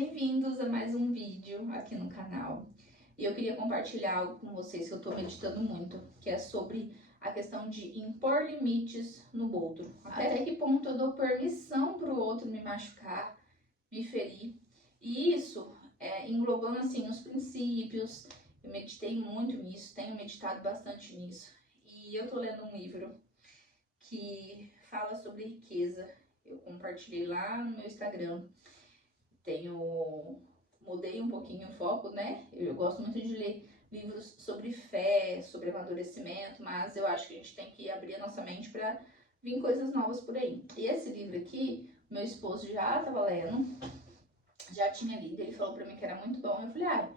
bem-vindos a mais um vídeo aqui no canal. E eu queria compartilhar algo com vocês que eu tô meditando muito, que é sobre a questão de impor limites no outro. Até que ponto eu dou permissão pro outro me machucar, me ferir. E isso, englobando assim os princípios, eu meditei muito nisso, tenho meditado bastante nisso. E eu tô lendo um livro que fala sobre riqueza. Eu compartilhei lá no meu Instagram. Mudei um pouquinho o foco, né? Eu gosto muito de ler livros sobre fé, sobre amadurecimento, mas eu acho que a gente tem que abrir a nossa mente para vir coisas novas por aí. E esse livro aqui, meu esposo já estava lendo, já tinha lido, ele falou para mim que era muito bom. Eu falei,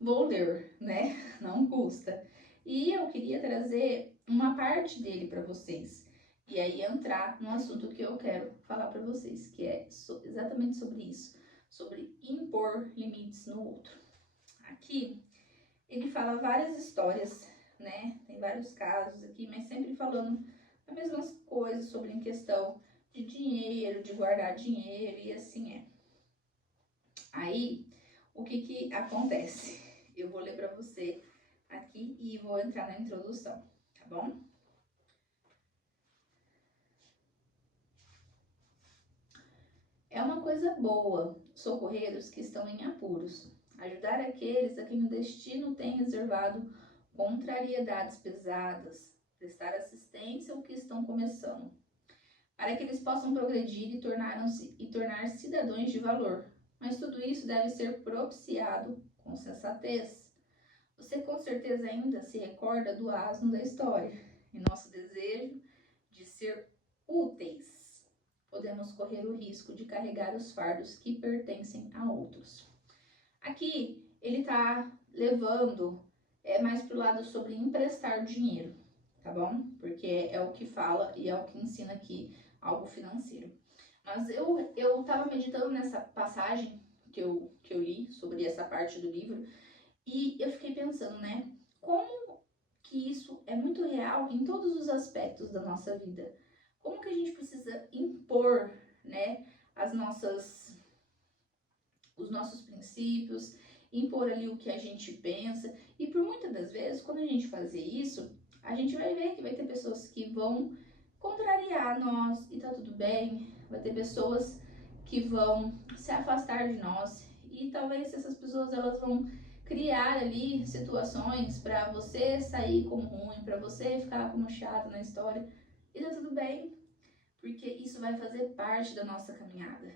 vou ler, né? Não custa. E eu queria trazer uma parte dele para vocês. E aí entrar no assunto que eu quero falar para vocês, que é exatamente sobre isso, sobre impor limites no outro. Aqui ele fala várias histórias, né? Tem vários casos aqui, mas sempre falando as mesmas coisas sobre em questão de dinheiro, de guardar dinheiro e assim é. Aí, o que acontece? Eu vou ler para você aqui e vou entrar na introdução, tá bom? É uma coisa boa socorrer os que estão em apuros, ajudar aqueles a quem o destino tem reservado contrariedades pesadas, prestar assistência aos que estão começando, para que eles possam progredir e tornar cidadãos de valor. Mas tudo isso deve ser propiciado com sensatez. Você com certeza ainda se recorda do asno da história e nosso desejo de ser úteis. Podemos correr o risco de carregar os fardos que pertencem a outros. Aqui ele está levando mais para o lado sobre emprestar dinheiro, tá bom? Porque é o que fala e é o que ensina aqui algo financeiro. Mas eu estava meditando nessa passagem que eu li sobre essa parte do livro e eu fiquei pensando, né? Como que isso é muito real em todos os aspectos da nossa vida. Como que a gente precisa impor, né, os nossos princípios, impor ali o que a gente pensa. E por muitas das vezes, quando a gente fazer isso, a gente vai ver que vai ter pessoas que vão contrariar nós e tá tudo bem. Vai ter pessoas que vão se afastar de nós e talvez essas pessoas elas vão criar ali situações para você sair como ruim, para você ficar como chato na história. E tá tudo bem, porque isso vai fazer parte da nossa caminhada.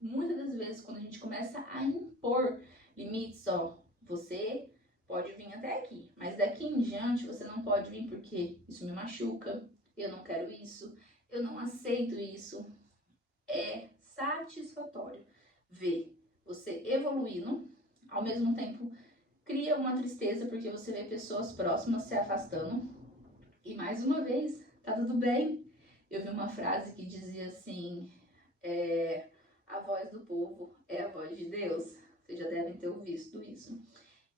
E muitas das vezes, quando a gente começa a impor limites, você pode vir até aqui, mas daqui em diante você não pode vir porque isso me machuca, eu não quero isso, eu não aceito isso. É satisfatório ver você evoluindo, ao mesmo tempo cria uma tristeza porque você vê pessoas próximas se afastando. E mais uma vez, tá tudo bem. Eu vi uma frase que dizia assim, a voz do povo é a voz de Deus. Vocês já devem ter ouvido isso.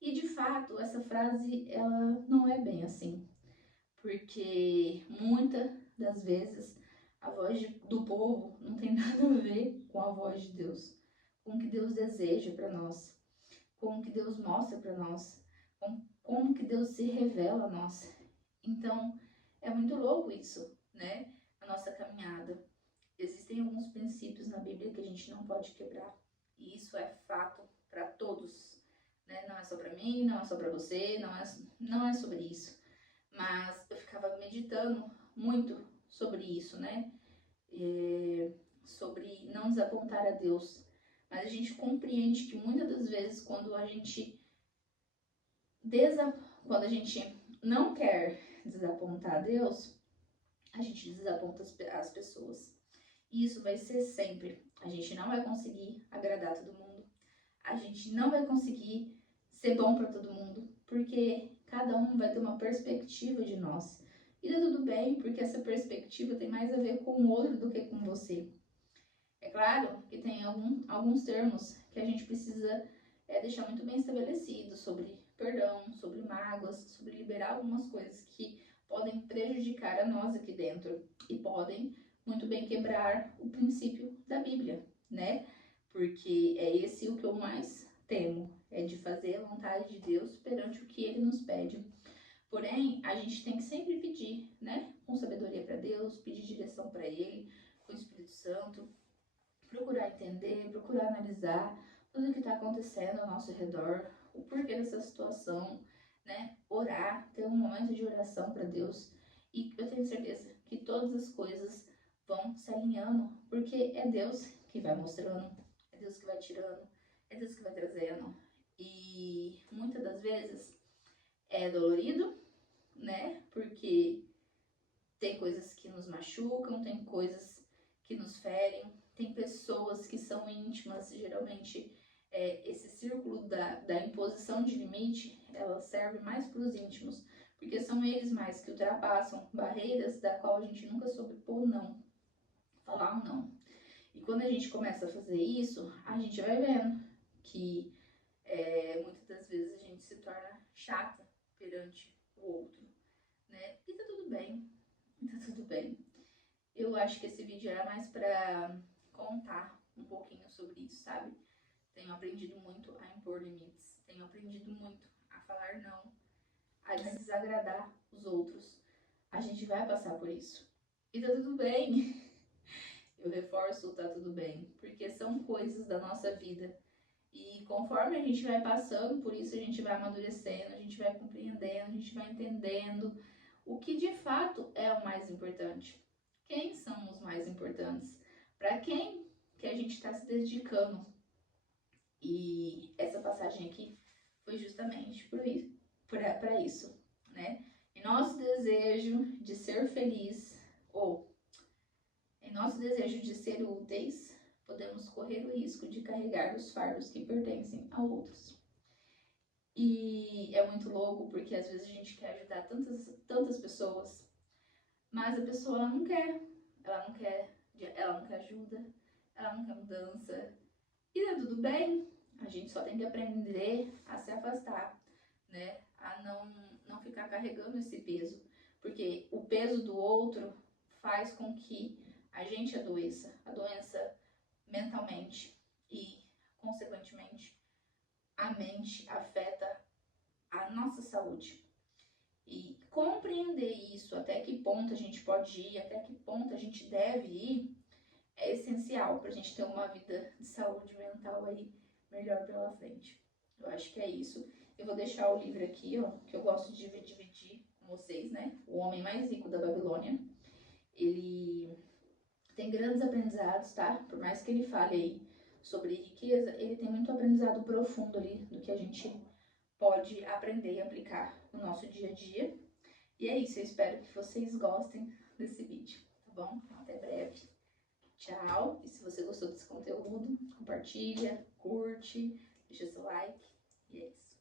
E de fato, essa frase, ela não é bem assim. Porque muitas das vezes a voz do povo não tem nada a ver com a voz de Deus. Com o que Deus deseja para nós. Com o que Deus mostra para nós. Com como que Deus se revela a nós. Então, é muito louco isso, né? A nossa caminhada. Existem alguns princípios na Bíblia que a gente não pode quebrar. E isso é fato para todos, né? Não é só para mim, não é só para você, não é sobre isso. Mas eu ficava meditando muito sobre isso, né? Sobre não desapontar a Deus. Mas a gente compreende que muitas das vezes quando a gente não quer desapontar a Deus, a gente desaponta as pessoas. E isso vai ser sempre. A gente não vai conseguir agradar todo mundo. A gente não vai conseguir ser bom para todo mundo, porque cada um vai ter uma perspectiva de nós. E tá tudo bem, porque essa perspectiva tem mais a ver com o outro do que com você. É claro que tem alguns termos que a gente precisa deixar muito bem estabelecido sobre perdão, sobre mágoas, sobre liberar algumas coisas que podem prejudicar a nós aqui dentro e podem muito bem quebrar o princípio da Bíblia, né? porque é esse o que eu mais temo, é de fazer a vontade de Deus perante o que Ele nos pede. Porém, a gente tem que sempre pedir, né, com sabedoria para Deus, pedir direção para Ele, com o Espírito Santo, procurar entender, procurar analisar tudo o que está acontecendo ao nosso redor, o porquê dessa situação, né, orar, ter um momento de oração para Deus, e eu tenho certeza que todas as coisas vão se alinhando, porque é Deus que vai mostrando, é Deus que vai tirando, é Deus que vai trazendo, e muitas das vezes é dolorido, né? Porque tem coisas que nos machucam, tem coisas que nos ferem, tem pessoas que são íntimas, geralmente esse círculo da imposição de limite, ela serve mais para os íntimos, porque são eles mais que ultrapassam barreiras da qual a gente nunca soube pôr não, falar um não. E quando a gente começa a fazer isso, a gente vai vendo que muitas das vezes a gente se torna chata perante o outro, né? E tá tudo bem, tá tudo bem. Eu acho que esse vídeo era mais pra contar um pouquinho sobre isso, sabe? Tenho aprendido muito a impor limites, tenho aprendido muito a falar não, a desagradar os outros. A gente vai passar por isso. E tá tudo bem. Eu reforço, tá tudo bem, porque são coisas da nossa vida. E conforme a gente vai passando por isso, a gente vai amadurecendo, a gente vai compreendendo, a gente vai entendendo o que de fato é o mais importante. Quem são os mais importantes? Para quem que a gente está se dedicando? E essa passagem aqui foi justamente para isso, né? Em nosso desejo de ser feliz, ou em nosso desejo de ser úteis, podemos correr o risco de carregar os fardos que pertencem a outros. E é muito louco porque às vezes a gente quer ajudar tantas pessoas, mas a pessoa ela não quer ajuda, ela não quer mudança. E tá tudo bem, a gente só tem que aprender a se afastar, né? A não ficar carregando esse peso, porque o peso do outro faz com que a gente adoeça mentalmente e, consequentemente, a mente afeta a nossa saúde. E compreender isso, até que ponto a gente pode ir, até que ponto a gente deve ir, é essencial para a gente ter uma vida de saúde mental aí melhor pela frente. Eu acho que é isso. Eu vou deixar o livro aqui, ó, que eu gosto de dividir com vocês, né? O Homem Mais Rico da Babilônia. Ele tem grandes aprendizados, tá? Por mais que ele fale aí sobre riqueza, ele tem muito aprendizado profundo ali do que a gente pode aprender e aplicar no nosso dia a dia. E é isso, eu espero que vocês gostem desse vídeo, tá bom? Até breve. Tchau! E se você gostou desse conteúdo, compartilha, curte, deixa seu like. E é isso.